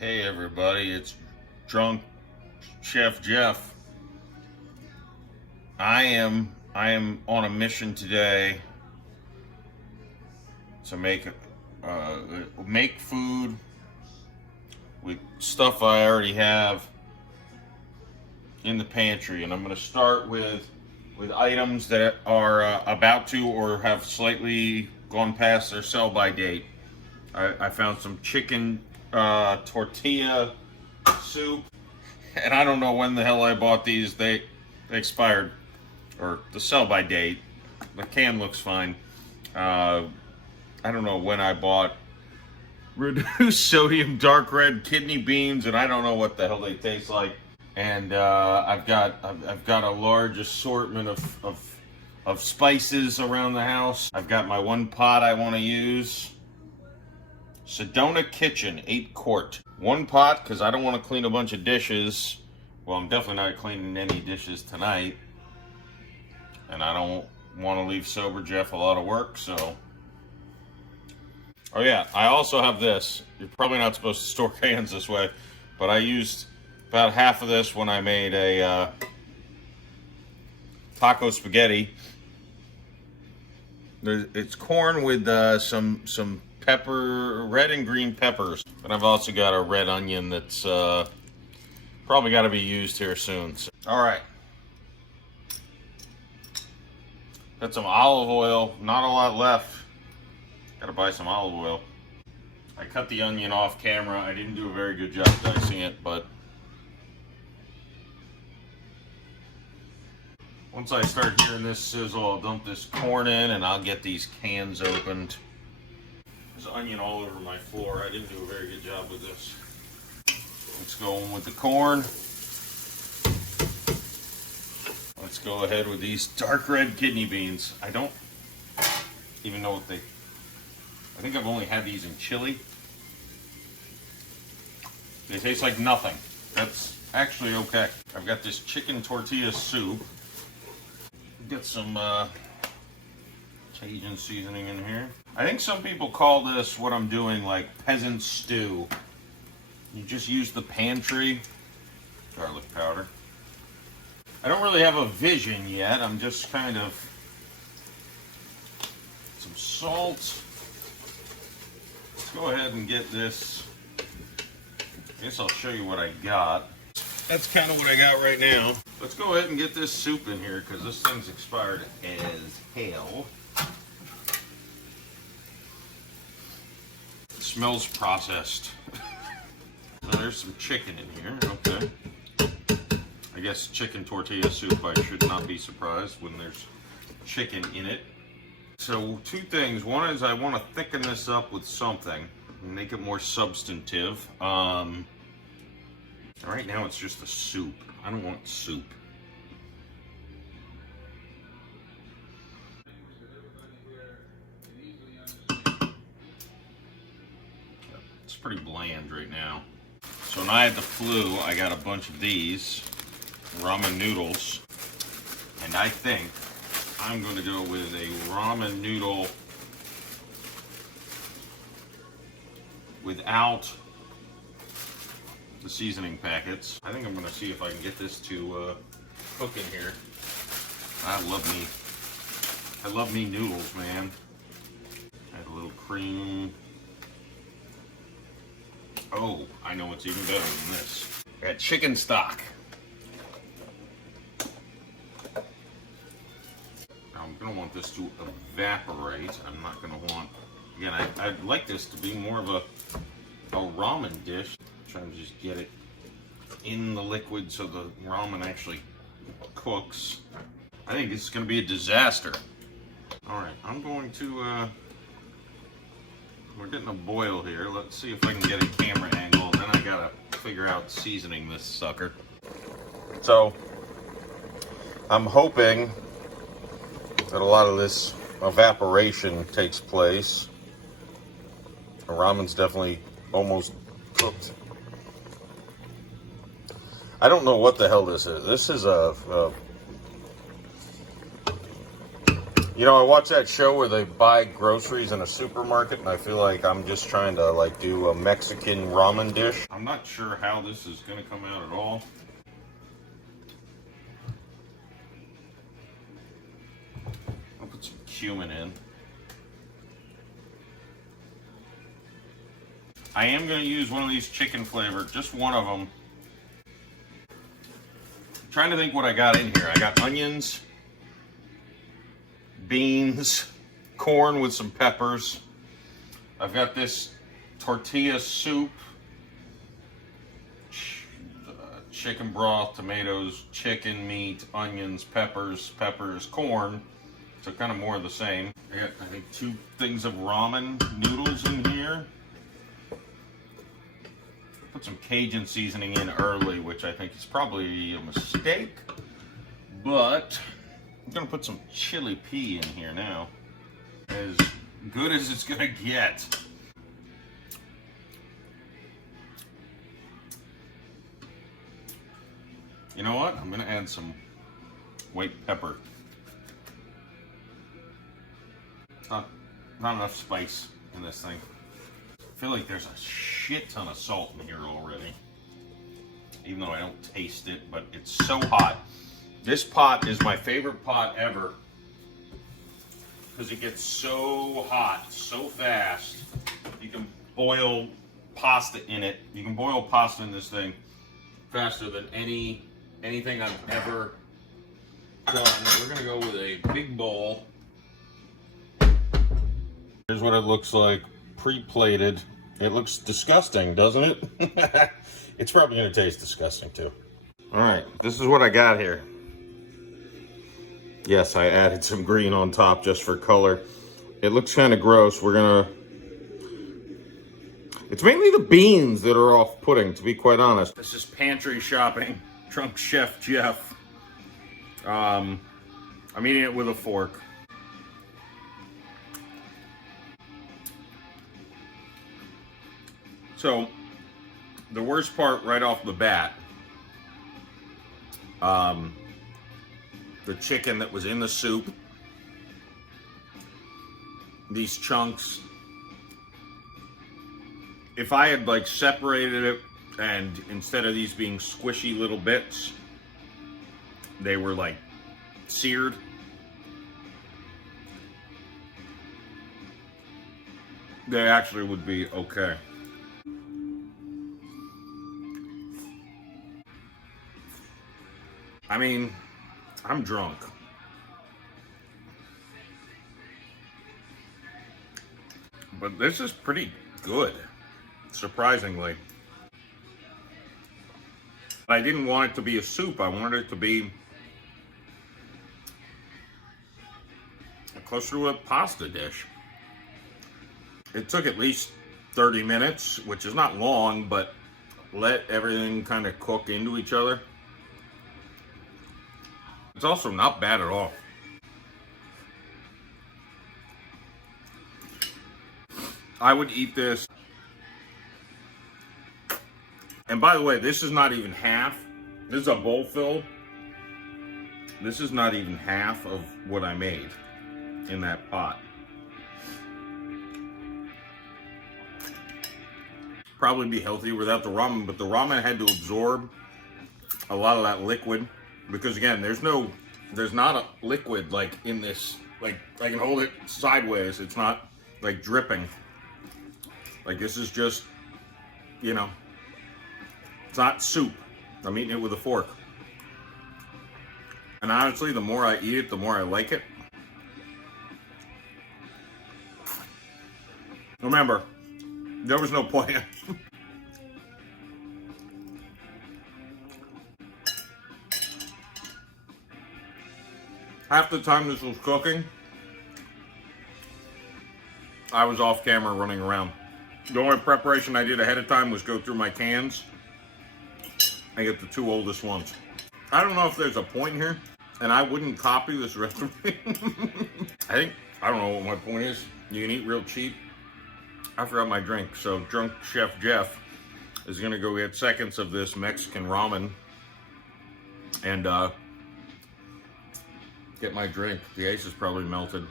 Hey everybody, it's Drunk Chef Jeff. I am on a mission today to make food with stuff I already have in the pantry, and I'm going to start with items that are about to or have slightly gone past their sell-by date. I found some chicken tortilla soup, and I don't know when the hell I bought these. They expired, or the sell-by date. The can looks fine. I don't know when I bought reduced sodium dark red kidney beans, and I don't know what the hell they taste like. And I've got a large assortment of spices around the house. I've got my one pot I want to use. Sedona Kitchen, 8 quart. One pot, because I don't want to clean a bunch of dishes. Well, I'm definitely not cleaning any dishes tonight. And I don't want to leave Sober Jeff a lot of work, so. Oh yeah, I also have this. You're probably not supposed to store cans this way, but I used about half of this when I made a taco spaghetti. It's corn with some pepper, red and green peppers. And I've also got a red onion that's probably got to be used here soon. So, all right. Got some olive oil, not a lot left. Got to buy some olive oil. I cut the onion off camera. I didn't do a very good job dicing it, but once I start hearing this sizzle, I'll dump this corn in and I'll get these cans opened. There's onion all over my floor. I didn't do a very good job with this. Let's go in with the corn. Let's go ahead with these dark red kidney beans. I don't even know what I think I've only had these in chili. They taste like nothing. That's actually okay. I've got this chicken tortilla soup. Get some Cajun seasoning in here. I think some people call this, what I'm doing, like peasant stew. You just use the Pantry garlic powder. I don't really have a vision yet. I'm just kind of some salt. Let's go ahead and get this. I guess I'll show you what I got. That's kind of what I got right now. Let's go ahead and get this soup in here because this thing's expired as hell. It smells processed. So there's some chicken in here, okay. I guess chicken tortilla soup, I should not be surprised when there's chicken in it. So 2 things. One is I want to thicken this up with something and make it more substantive. Right now it's just a soup. I don't want soup. It's pretty bland right now. So when I had the flu, I got a bunch of these ramen noodles. And I think I'm going to go with a ramen noodle without the seasoning packets. I think I'm going to see if I can get this to cook in here. I love me noodles, man. Add a little cream. Oh, I know what's even better than this. Got chicken stock. Now I'm going to want this to evaporate. I'm not going to want, again, I'd like this to be more of a ramen dish. Trying to just get it in the liquid so the ramen actually cooks. I think this is going to be a disaster. All right, I'm going to, we're getting a boil here. Let's see if I can get a camera angle, and then I got to figure out seasoning this sucker. So, I'm hoping that a lot of this evaporation takes place. The ramen's definitely almost cooked. I don't know what the hell this is. This is You know, I watch that show where they buy groceries in a supermarket, and I feel like I'm just trying to like do a Mexican ramen dish. I'm not sure how this is going to come out at all. I'll put some cumin in. I am going to use one of these chicken flavor, just one of them. I'm trying to think what I got in here. I got onions, beans, corn with some peppers. I've got this tortilla soup, chicken broth, tomatoes, chicken, meat, onions, peppers, corn. So kind of more of the same. I got, I think, 2 things of ramen noodles in here. Put some Cajun seasoning in early, which I think is probably a mistake. But I'm gonna put some chili pea in here now. As good as it's gonna get. You know what? I'm gonna add some white pepper. Not enough spice in this thing. I feel like there's a shit ton of salt in here already. Even though I don't taste it, but it's so hot. This pot is my favorite pot ever. Because it gets so hot, so fast. You can boil pasta in it. You can boil pasta in this thing faster than anything I've ever done. We're gonna go with a big bowl. Here's what it looks like, pre-plated. It looks disgusting, doesn't it? It's probably gonna taste disgusting too. All right, this is what I got here. Yes, I added some green on top just for color. It looks kind of gross. It's mainly the beans that are off-putting, to be quite honest. This is pantry shopping. Drunk Chef Jeff. I'm eating it with a fork. So, the worst part right off the bat, the chicken that was in the soup, these chunks, if I had like separated it and instead of these being squishy little bits, they were like seared, they actually would be okay. I mean, I'm drunk. But this is pretty good, surprisingly. I didn't want it to be a soup. I wanted it to be closer to a pasta dish. It took at least 30 minutes, which is not long, but let everything kind of cook into each other. It's also not bad at all. I would eat this. And by the way, this is not even half. This is a bowl fill. This is not even half of what I made in that pot. Probably be healthier without the ramen, but the ramen had to absorb a lot of that liquid. Because again, there's not a liquid like in this, like I can hold it sideways. It's not like dripping. Like this is just, you know, it's not soup. I'm eating it with a fork. And honestly, the more I eat it, the more I like it. Remember, there was no plan. Half the time this was cooking, I was off camera running around. The only preparation I did ahead of time was go through my cans and get the 2 oldest ones. I don't know if there's a point here, and I wouldn't copy this recipe. I don't know what my point is. You can eat real cheap. I forgot my drink, so Drunk Chef Jeff is gonna go get seconds of this Mexican ramen, and get my drink. The ice is probably melted.